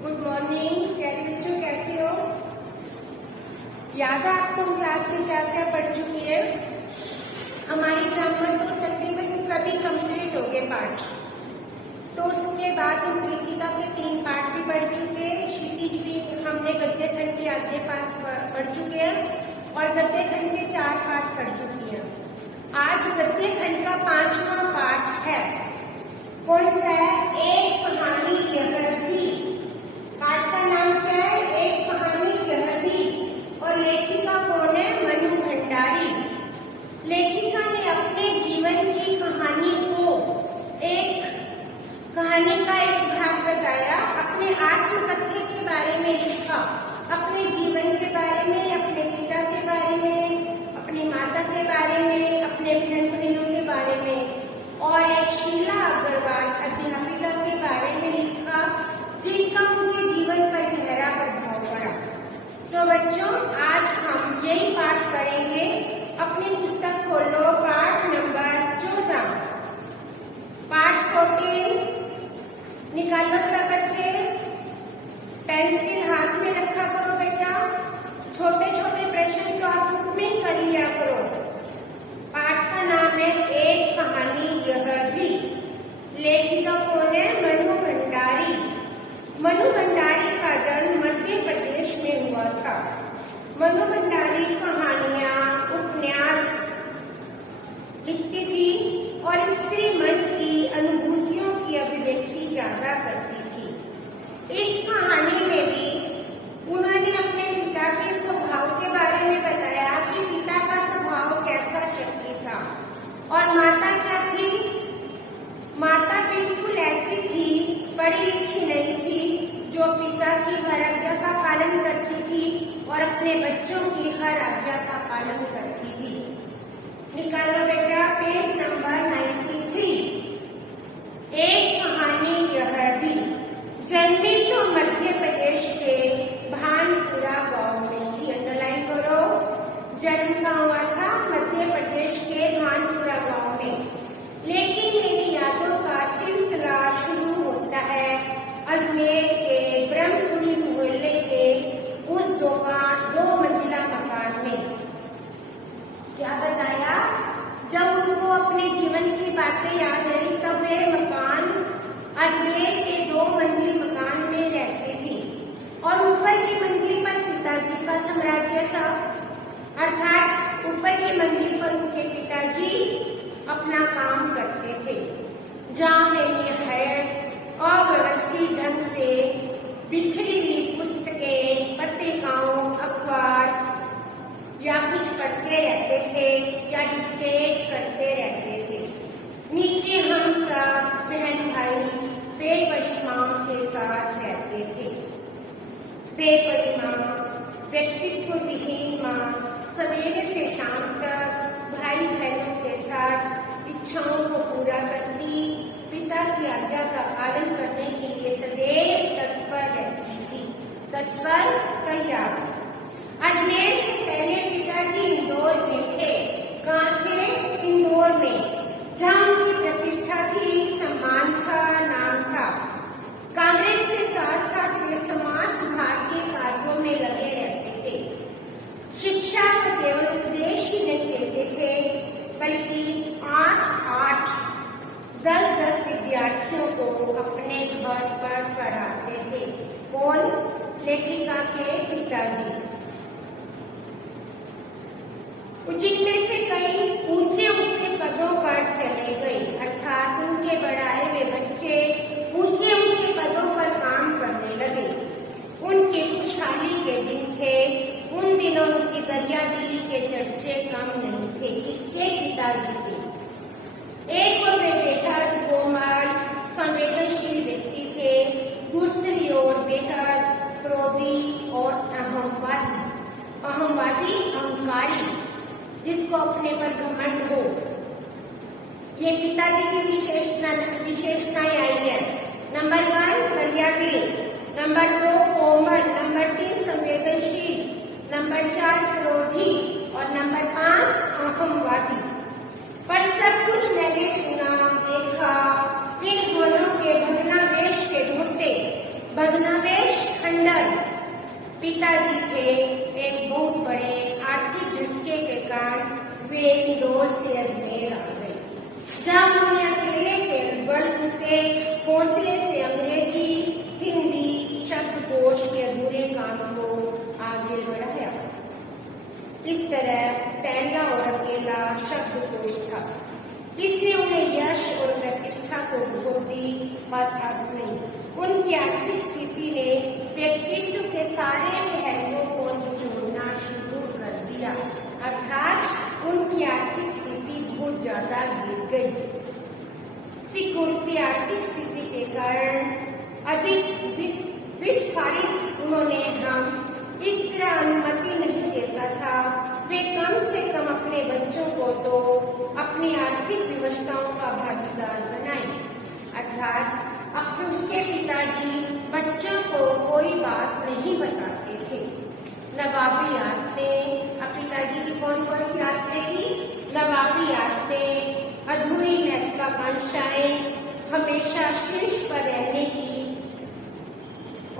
Good morning. प्यारे बच्चों, कैसे हो? याद है आपको क्लास में क्या क्या पढ़ चुकी है? हमारी ग्रामर तो तकरीबन सभी कंप्लीट हो गए पाठ। तो उसके बाद हम कृतिका के 3 पाठ भी पढ़ चुके हैं। क्षितिज भी हमने गद्य खंड के आधे पाठ पढ़ चुके हैं और गद्य खंड के 4 पाठ पढ़ चुकी हैं। आज गद्य खंड का 5वां पाठ है। कौन सा है? एक कहानी यह भी। पाठ का नाम क्या है? एक कहानी यह भी। और लेखिका कौन है? मनु भंडारी। लेखिका ने अपने जीवन की कहानी को कहानी का एक भाग बताया, अपने आत्मकथ्य के बारे में लिखा, अपने जीवन के बारे में, अपने पिता के बारे में, अपनी माता के बारे में, अपने बहन भाइयों के बारे में और एक शीला अग्रवाल अध्यापिका के बारे में लिखा, जिनका उनके जीवन पर गहरा प्रभाव पड़ा। तो बच्चों, आज हम यही पाठ पढ़ेंगे। अपनी पुस्तक खोलो, पाठ नंबर 14, पाठ 14 निकालो सब बच्चे। पेंसिल हाथ में रखा करो बेटा। छोटे छोटे प्रश्न तो आप बुक में ही कर लिया करो। पाठ का नाम है एक कहानी यह भी। लेखिका कौन है? मनु भंडारी। मनु भंडारी का जन्म मध्य प्रदेश में हुआ था। मनु भंडारी कहानियां, उपन्यास लिखती थी और स्त्री मन की अनुभूतियों की अभिव्यक्ति ज्यादा करती थी। इस कहानी में भी उन्होंने अपने पिता के स्वभाव के बारे में बताया कि पिता का स्वभाव कैसा शक्ति था। और माता क्या थी? माता बिल्कुल ऐसी थी, पढ़ी लिखी नहीं थी, जो पिता की हर आज्ञा का पालन करती थी और अपने बच्चों की हर आज्ञा का पालन करती थी। निकालो बेटा पेज नंबर 93। एक कहानी यह भी। जन्मी तो मध्य प्रदेश के भानपुरा गांव में थी। अंडरलाइन करो। जन्म कहाँ हुआ था? मध्य प्रदेश के भानपुरा गांव में। लेकिन मेरी यादों का सिलसिला शुरू होता है अजमेर के ब्रह्मपुरी मोहल्ले के उस 2 मंजिला मकान में। क्या बताया? जब उनको अपने जीवन की बातें याद आई तब वे मकान अजमेर के 2 मंजिल मकान में रहती थी और ऊपर की मंजिल पर पिताजी का साम्राज्य था। अर्थात ऊपर की मंजिल पर उनके पिताजी अपना काम करते थे। जहाँ वे निहायत अव्यवस्थित ढंग से बिखरी हुई पुस्तकें, पत्रिकाओं, अखबार या कुछ पढ़ते रहते थे या डिक्टेट करते रहते थे। नीचे हम सब बहन भाई बेपड़ी माँ के साथ रहते थे। बेपड़ी माँ, व्यक्तित्व विहीन माँ, सवेरे से शाम तक भाई बहनों के साथ इच्छाओं को पूरा करती, पिता की आज्ञा का पालन करने के लिए सदैव तत्पर रहती थी। तत्पर, तैयार। अजमेर से पहले पिताजी इंदौर में थे। कहाँ थे? इंदौर में, जहाँ उनकी प्रतिष्ठा थी, सम्मान था, नाम था। कांग्रेस के साथ साथ वे समाज सुधार के कार्यों में लगे रहते थे। शिक्षा को केवल उपदेश ही नहीं देते थे, बल्कि 8-8, 10-10 विद्यार्थियों को अपने घर पर पढ़ाते थे। कौन? लेखिका के पिताजी। जिनमें से कई ऊंचे ऊंचे पदों पर चले गए, अर्थात उनके बढ़ाए हुए बच्चे ऊंचे ऊंचे पदों पर काम करने लगे। उनके खुशहाली के दिन थे। उन दिनों उनकी दरियादिली के चर्चे कम नहीं थे। इसके पिताजी थे। एक और वे बेहद कोमल, संवेदनशील व्यक्ति थे, दूसरी ओर बेहद क्रोधी और अहंवादी, अहंकारी, जिसको अपने पर घमंड हो। ये पिताजी की विशेषताएं आई है। नंबर 1 दरियादिल, नंबर 2 कोमल, नंबर 3 संवेदनशील, नंबर 4 क्रोधी और नंबर 5 अहंवादी। पर सब कुछ मैंने सुना, देखा। इन दोनों के भग्नावेश के ढूंढते, भग्नावेश पिताजी थे एक बहुत बड़े आर्थिक झटके के कारण वे इंदौर से अजमेर आ गए, जहाँ उन्होंने अकेले के बलबूते हौसले से अंग्रेजी हिंदी शब्दकोश के अधूरे काम को आगे बढ़ाया। इस तरह पहला और अकेला शब्दकोश था। इसने उन्हें यश और प्रतिष्ठा को खो दी और अब नहीं। उनकी आर्थिक स्थिति ने व्यक्तित्व के सारे पहलुओं को निचोड़ना शुरू कर दिया, अर्थात उनकी आर्थिक स्थिति बहुत ज्यादा गिर गई। सिक्योरिटी आर्थिक स्थिति के कारण अधिक विस्फारित उन्होंने हम इस तरह अनुमति नहीं देता था। वे कम से कम अपने बच्चों को तो अपनी आर्थिक व्यवस्थाओं का भागीदार बनाए, अर्थात अपने उसके पिताजी बच्चों को कोई बात नहीं बताते थे। नवाबी आदतें, अब पिताजी की कौन कौन सी आदतें थी? नवाबी आदतें, अधूरी महत्वाकांक्षाएं, हमेशा शीर्ष पर रहने की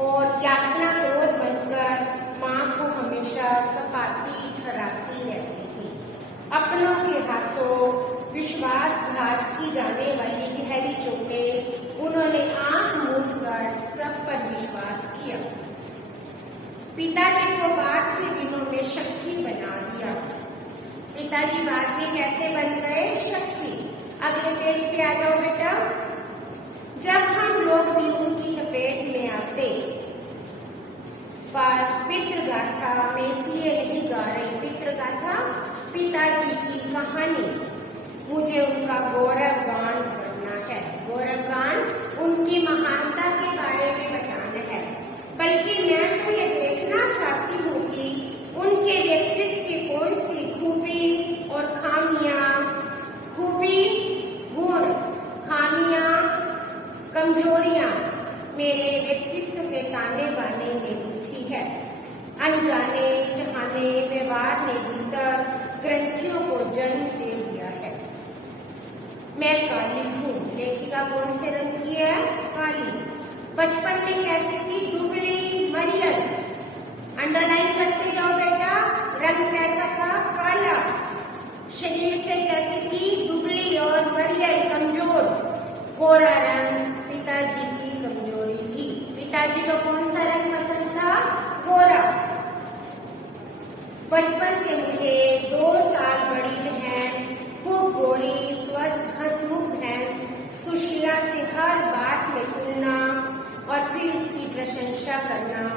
और यातना क्रोध बनकर माँ को हमेशा तपाती ठहराती रहती थी। अपनों के हाथों विश्वासघात की जाने वाली गहरी चोटें उन्होंने आंख मूंद कर सब पर विश्वास किया। पिताजी को बाद के दिनों में शक्ति बना दिया। पिताजी बाद में कैसे बन गए? शक्ति। अगले पेज पे आ जाओ बेटा। जब हम लोग भी उनकी चपेट में आते, पर पितृगाथा में इसलिए नहीं गा रही, पितृगाथा पिताजी की कहानी, मुझे उनका गौरव गान करना है। गौरव गान उनकी महानता के बारे में बताना है, बल्कि मैं तो ये देखना चाहती हूँ कि उनके व्यक्तित्व की कौन सी खूबी और खामियां, खूबी, गुण, खामियां, कमजोरियां मेरे व्यक्तित्व के ताने बाने में उठी है। अनजाने जहाने व्यवहार ने भीतर ग्रंथियों को जन्म दे दिया है। मैं काली हूँ। लेखिका कौन से रंग की है? काली। बचपन में कैसी थी? दुबली, मरियल। अंडरलाइन करते जाओ बेटा। रंग कैसा था? काला। शरीर से कैसी थी? दुबली और मरियल, कमजोर। गोरा रंग पिताजी की कमजोरी थी। पिताजी को कौन सा रंग पसंद था? गोरा। बचपन से मुझे 2 साल बड़ी बहन, खूब गोरी, स्वस्थ, हंसमुख बहन सुशीला से हर बात में तुलना और फिर उसकी प्रशंसा करना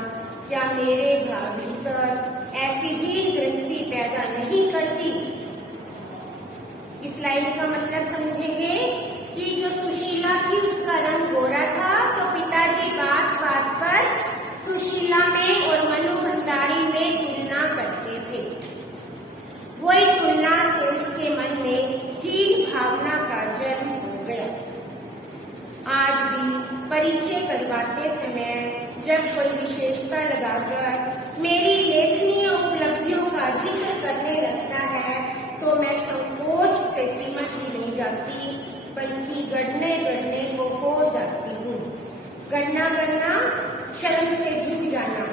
क्या मेरे भीतर ऐसी ही ग्रंथि पैदा नहीं करती? इस लाइन का मतलब समझेंगे कि जो सुशीला थी उसका रंग गोरा था, तो पिताजी बात बात पर सुशीला में और मनु भंडारी में तुलना करते थे। वही तुलना से उसके मन में हीन भावना का जन्म हो गया। आज भी परिचय करवाते समय जब कोई विशेषता लगाकर मेरी लेखनीय उपलब्धियों का जिक्र करने लगता है तो मैं संकोच से सीमित ही नहीं जाती, बल्कि गढ़ने को हो जाती हूँ। गढ़ना शर्म से झुक जाना,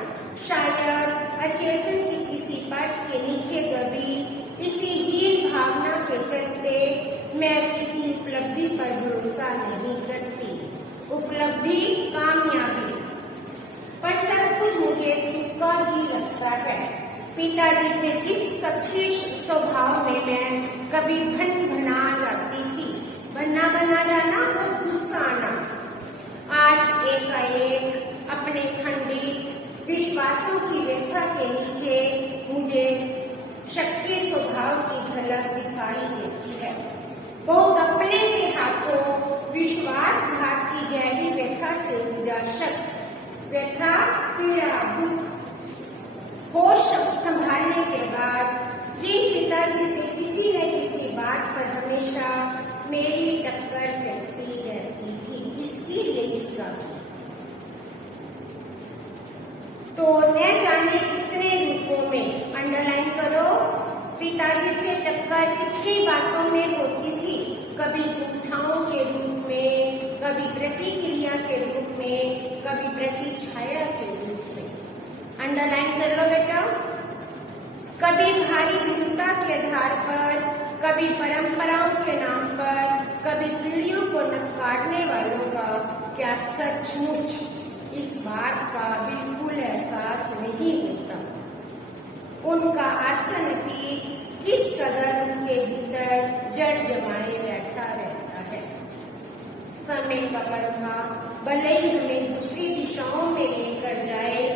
शायद अचेतन की किसी पट के नीचे दबी इसी हीन भावना के चलते मैं किसी उपलब्धि पर भरोसा नहीं करती। उपलब्धि, कामयाबी पर सब कुछ मुझे खुद का ही लगता है। पिताजी के जिस सच्चे स्वभाव में मैं कभी भना जाती थी, बना जाना और गुस्सा आना, आज एकाएक अपने खंडित विश्वासों की व्यथा के नीचे मुझे शक्ति स्वभाव की झलक दिखाई देती है। बहुत अपने के हाथों विश्वासघात की गहरी व्यथा से उपजा शक्ति, व्यथा, पीड़ा, दुख, होश संभालने के बाद जिन पिताजी से किसी न किसी बात पर हमेशा मेरी टक्कर चलती रहती थी, इसकी लेखिका तो न जाने कितने रूपों में, अंडरलाइन करो, पिताजी से टक्कर कितनी बातों में होती थी। कभी उठाओं के रूप में, कभी प्रतिक्रिया के रूप में, कभी प्रतिछाया के रूप में। अंडरलाइन हमारी भिन्नता के आधार पर, कभी परंपराओं के नाम पर, कभी पीढ़ियों को नकारने वालों का क्या सचमुच इस बात का बिल्कुल एहसास नहीं होता? उनका आसन अतीत किस कदर उनके भीतर जड़ जमाए बैठा रहता है। समय का प्रभाव भले ही हमें दूसरी दिशाओं में लेकर जाए,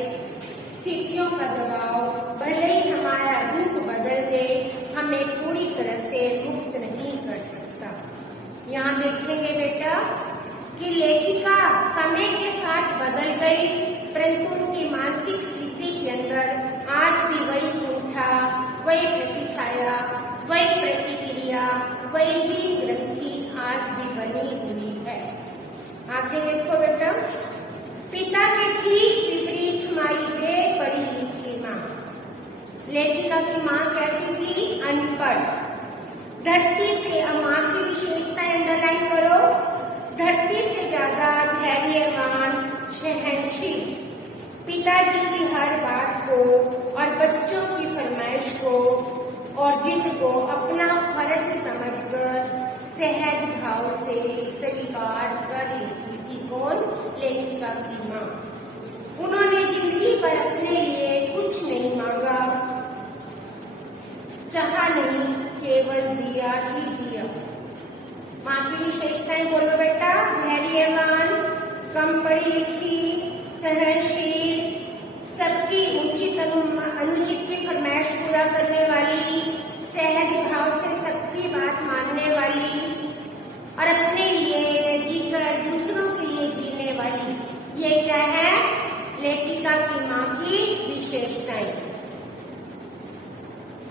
स्थितियों का दबाव भले ही हमारा रूप बदल दे, हमें पूरी तरह से मुक्त नहीं कर सकता। यहाँ देखेंगे बेटा कि लेखिका समय के साथ बदल गई, परंतु उनकी मानसिक स्थिति के अंदर आज भी वही कुंठा, वही प्रतिछाया, वही प्रतिक्रिया, वही ही ग्रंथि आज भी बनी हुई है। आगे देखो बेटा, पिता के ठीक विपरीत हमारी बेहद पढ़ी लिखी माँ। लेखिका की माँ कैसी थी? अनपढ़। धरती से, अब माँ की विशेषताएं अंडरलाइन करो, धरती से ज्यादा धैर्यवान, सहनशील। पिताजी की हर बात को और बच्चों की फरमाइश को और जिद को अपना फर्ज समझकर सहज भाव से स्वीकार कर लेती थी। कौन? लेखिका की माँ। उन्होंने जिंदगी पर अपने लिए कुछ नहीं मांगा, चाहा नहीं, केवल दिया ही दिया। माँ की विशेषताएं बोलो बेटा। धैर्यवान, कम पढ़ी लिखी, सहनशील, सबकी उचित अनुचित की फरमाइश पूरा करने वाली, सहज भाव से सबकी बात मानने वाली और अपने लिए जीकर दूसरों के लिए जीने वाली। ये क्या है? लेखिका की माँ की विशेषताएं।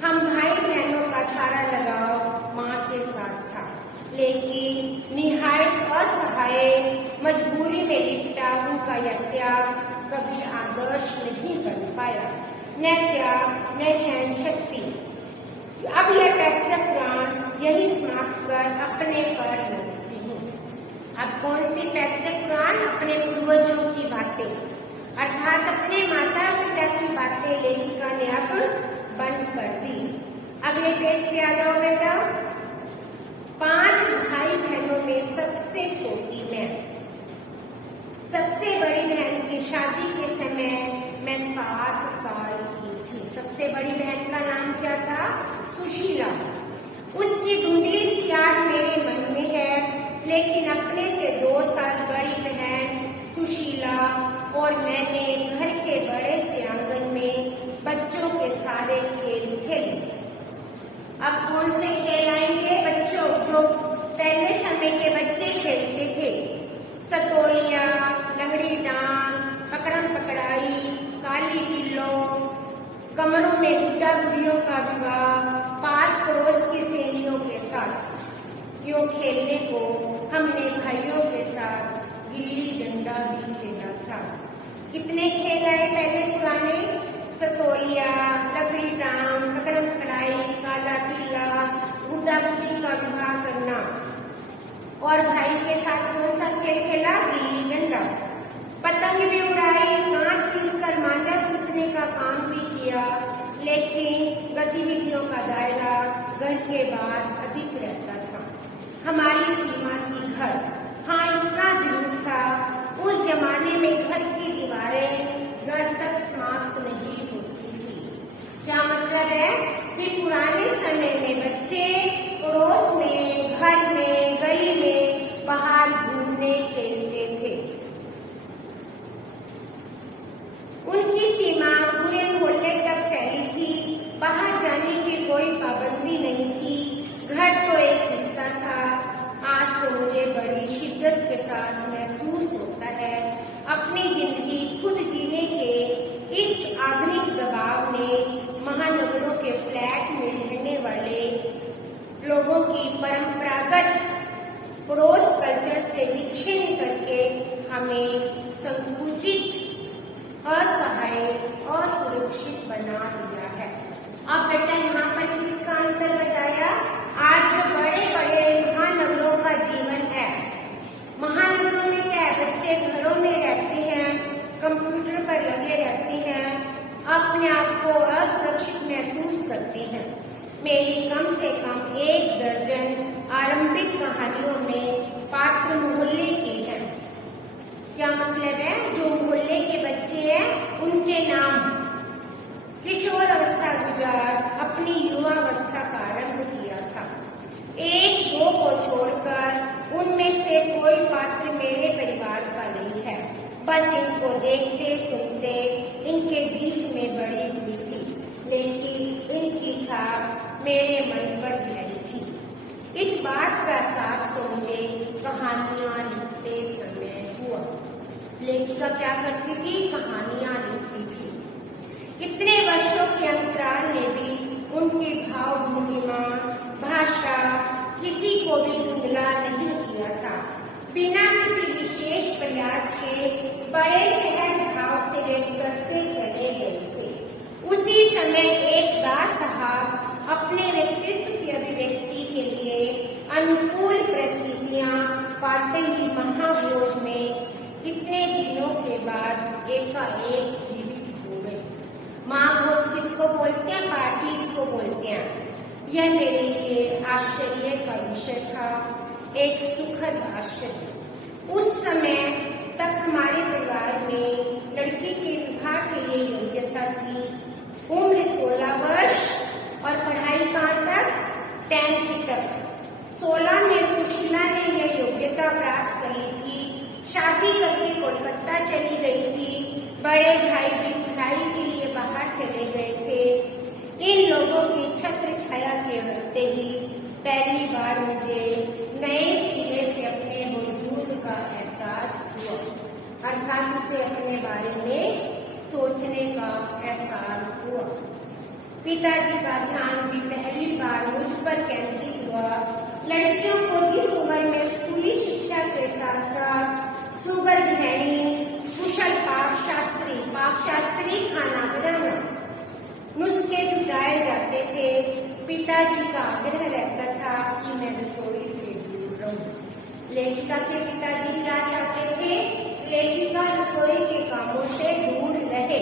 हम भाई बहनों का सारा लगाव माँ के साथ था, लेकिन निहायत असहाय मजबूरी में लिपटा उनका यह त्याग कभी आदर्श नहीं बन पाया। न त्याग, न सहन शक्ति। अब यह पैतृक पुराण यही समाप्त कर अपने पर लौटती हूँ। अब कौन सी पैतृक पुराण? अपने पूर्वजों की बातें, अर्थात अपने माता पिता की बातें लेखिका ने अब बंद कर दी। अगले पेज पे आ जाओ बेटा। 5 भाई बहनों में सबसे छोटी मैं। सबसे बड़ी बहन की शादी के समय मैं 7 साल की थी। सबसे बड़ी बहन का नाम क्या था? सुशीला। उसकी धुंधली सी याद मेरे मन में है, लेकिन अपने से 2 साल बड़ी बहन सुशीला और मैंने घर के बड़े से आंगन में बच्चों के सारे खेल खेले। अब कौन से खेल आएंगे बच्चों? जो पहले समय के बच्चे खेलते थे। सतोलिया, लंगड़ी डांग, पकड़म पकड़ाई, काली बिल्लो, कमरों में गुड्डा गुड्डियों का विवाह, पास पड़ोस की सहेलियों के साथ। यो खेलने को हमने भाइयों के साथ गिल्ली डंडा भी खेला था। कितने खेल आए पहले पुराने? सतोलिया, लकड़ी डांग, पकड़म पकड़ाई, काला टिल्ला, गुड्डा गुड्डी का विवाह करना। और भाई के साथ कौन सा खेल खेला? गिल्ली डंडा। पतंग भी उड़ाई, कांच पीसकर मांझा सूतने का काम भी किया, लेकिन गतिविधियों का दायरा घर के बाद अधिक रहता था। हमारी सीमा थी घर। हाँ, इतना जरूर था, उस जमाने में घर की दीवारें घर तक समाप्त नहीं होती थी। क्या मतलब है कि पुराने समय में बच्चे पड़ोस में, घर में, गली में बाहर घूमने खेलते थे। उनकी सीमा पूरे मोहल्ले तक फैली थी। बाहर जाने की कोई पाबंदी नहीं थी। घर तो एक हिस्सा था। आज तो मुझे बड़ी शिद्दत के साथ महसूस होता है, अपनी जिंदगी खुद जीने के इस आधुनिक दबाव ने महानगरों के फ्लैट में रहने वाले लोगों की परंपरागत पड़ोस कल्चर से विच्छिन्न करके हमें संकुचित, असहाय, असुरक्षित बना दिया है। अब बेटा यहाँ पर किसका अंतर बताया? आज जो बड़े बड़े महानगरों का जीवन है, महानगरों में क्या है? बच्चे घरों में रहते हैं, कंप्यूटर पर लगे रहते हैं, अपने आप को असुरक्षित महसूस करते हैं। मेरी कम से कम 1 दर्जन आरंभिक कहानियों में पात्र मोहल्ले के हैं। क्या मतलब है? जो मोहल्ले के बच्चे हैं उनके नाम। किशोर अवस्था गुजार अपनी युवावस्था का आरंभ किया था। 1-2 को छोड़कर उनमें से कोई पात्र मेरे परिवार का नहीं है। बस इनको देखते सुनते इनके बीच में बड़ी हुई थी, लेकिन इनकी छाप मेरे मन पर गहरी थी। इस बात का एहसास तो मुझे कहानियां लिखते समय हुआ। लेखिका क्या करती थी? कहानियां लिखती थी। कितने वर्षों के अंतराल ने भी उनकी भाव भंगिमा, भाषा किसी को भी धुंधला नहीं किया था। बिना किसी विशेष प्रयास के बड़े सहज भाव से वे करते चले गए थे। उसी समय एक दास साहब अपने व्यक्तित्व की अभिव्यक्ति के लिए अनुकूल परिस्थितियां पाते ही महाभोज में इतने दिनों के बाद एकाएक जीवित हो गए। महाभोज किसको बोलते हैं? पार्टी इसको बोलते हैं। यह मेरे लिए आश्चर्य का विषय था, एक सुखद आश्चर्य। उस समय तक हमारे परिवार में लड़की के विवाह के लिए योग्यता थी। उम्र 16 वर्ष और पढ़ाई कहाँ तक? 10th तक। 16 में सुशीला ने यह योग्यता प्राप्त कर ली थी। शादी करके कोलकाता चली गई थी। बड़े भाई भी पढ़ाई के लिए बाहर चले गए थे। इन लोगों की छत्र छाया के हटते ही पहली बार मुझे नए सिरे से अपने वजूद का एहसास हुआ, अर्थात उसे अपने बारे में सोचने का एहसास हुआ। पिताजी का ध्यान भी पहली बार मुझ पर केंद्रित हुआ। लड़कियों को जिस उम्र में स्कूली शिक्षा के साथ साथ सुगर गृहिणी, कुशल पाक शास्त्री खाना बनाना नुस्खे जुटाए जाते थे, पिताजी का आग्रह रहता था कि मैं रसोई से दूर रहूं। लेखिका के पिताजी क्या चाहते थे? लेखिका रसोई के कामों से दूर रहे।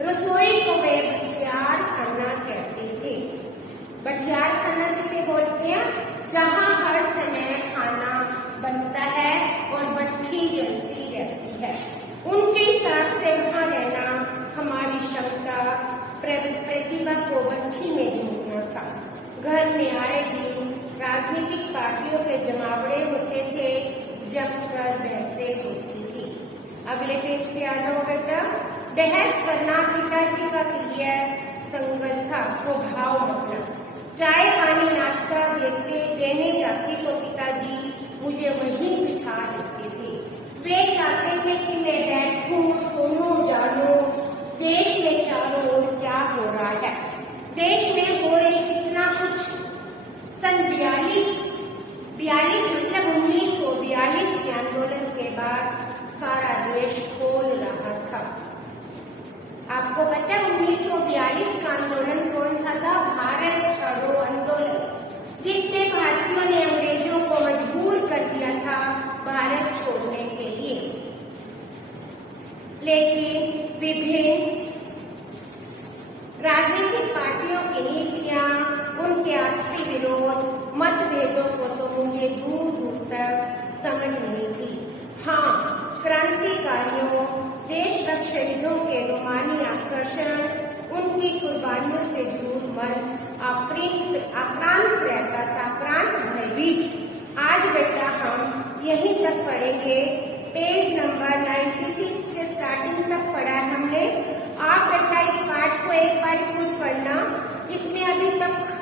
रसोई को वे भटियार खाना कहते थे। भटियार खाना किसे बोलते हैं? जहां हर समय खाना बनता है और भट्ठी जलती रहती है। उनके हिसाब से वहां रहना हमारी क्षमता प्रतिभा को भट्ठी में झोंकना था। घर में आए दिन राजनीतिक पार्टियों के जमावड़े होते थे, जब कर बहसें होती थी। अगले पेज पे आ जाओ बेटा। बहस करना पिताजी का प्रिय संगत था, स्वभाव मतलब। चाय पानी नाश्ता देने जाती तो पिताजी मुझे वहीं बिठा देते थे। वे चाहते थे कि मैं बैठूं, सुनूं, जानूं देश में चारों ओर क्या हो रहा है। देश में हो रही कितना कुछ। सन 42 मतलब 1942 के आंदोलन के बाद सारा देश खोल रहा था। आपको पता है 1942 का आंदोलन कौन सा था? भारत छोड़ो आंदोलन, जिसमें भारतीयों ने अंग्रेजों को मजबूर कर दिया था भारत छोड़ने के लिए। लेकिन विभिन्न राजनीतिक पार्टियों की नीतियां, उनके आपसी विरोध, मतभेदों को तो मुझे दूर दूर तक समझ नहीं थी। हाँ, क्रांतिकारियों, देशभक्त शहीदों के रोमानी आकर्षण, उनकी कुर्बानियों से दूर मन आक्रांत रहता था, आक्रांत भयभीत। आज बेटा हम यहीं तक पढ़ेंगे। पेज नंबर 96 के स्टार्टिंग तक पढ़ा है हमने। आप बेटा इस पाठ को एक बार खुद पढ़ना। इसमें अभी तक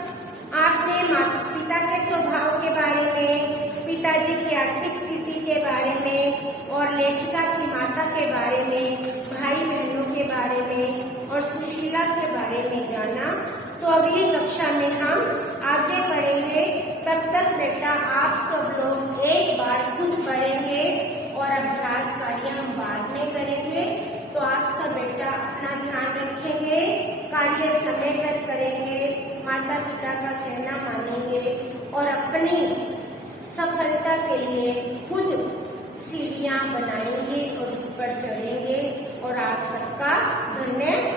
आपने माता पिता के स्वभाव के बारे में, पिताजी की आर्थिक स्थिति के बारे में और लेखिका की माता के बारे में, भाई बहनों के बारे में और सुशीला के बारे में जाना। तो अगली कक्षा में हम आगे पढ़ेंगे। तब तक बेटा आप सब लोग एक बार खुद पढ़ेंगे और अभ्यास कार्य हम बाद में करेंगे। तो आप सब बेटा अपना ध्यान रखेंगे, कार्य समय पर करेंगे, माता पिता का कहना मानेंगे और अपनी सफलता के लिए खुद सीढ़ियां बनाएंगे और उस पर चढ़ेंगे। और आप सबका धन्यवाद।